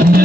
Yeah.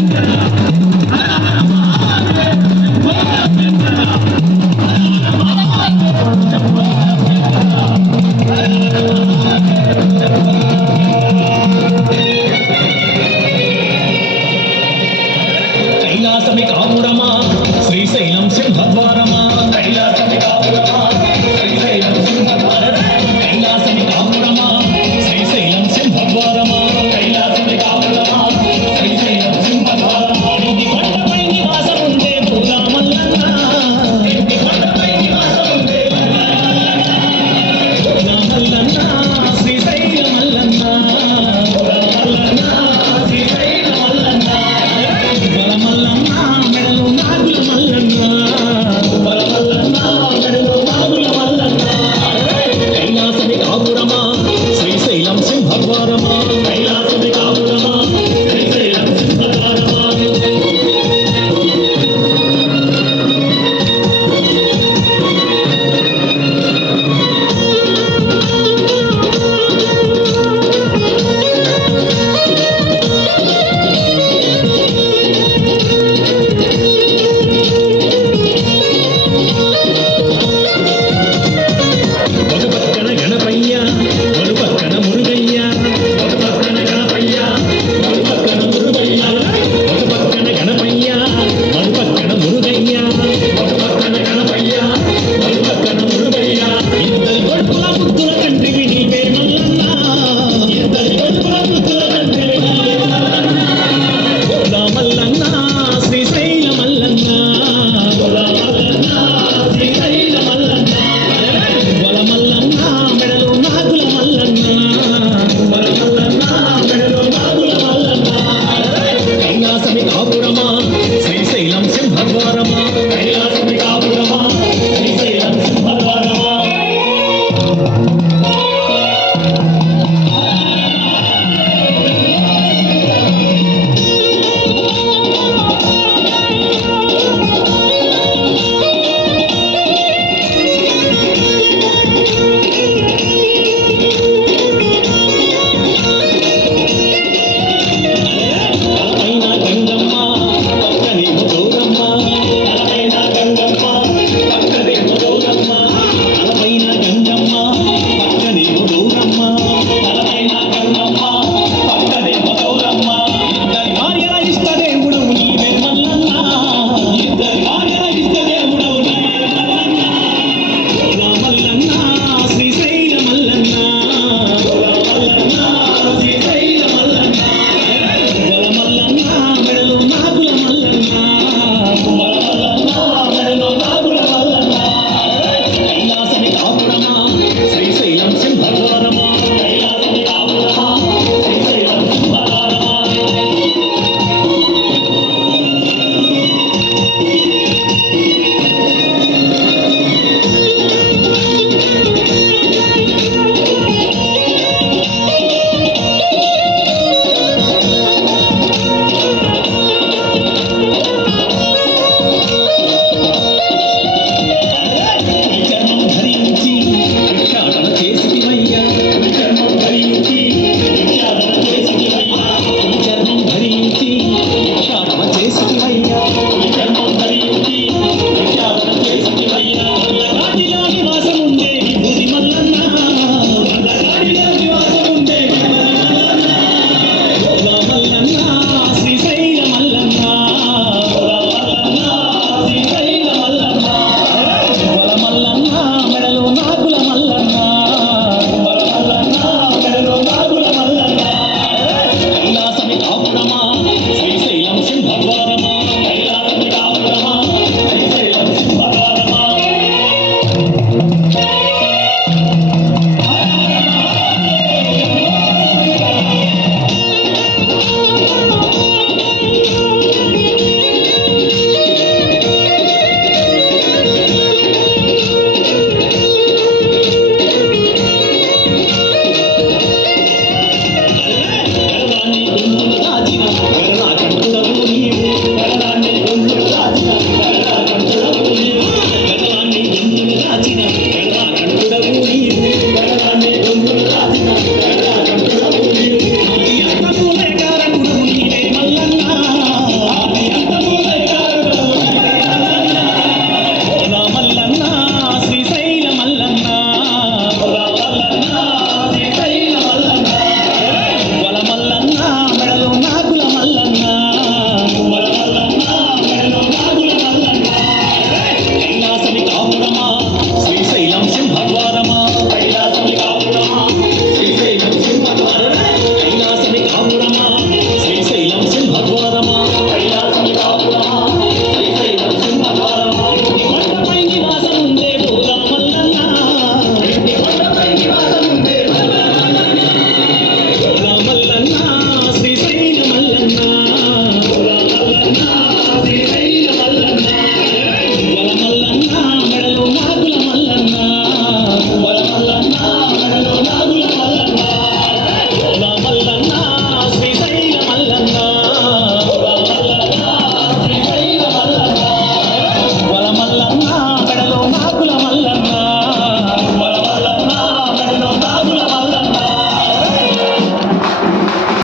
Thank yeah. you.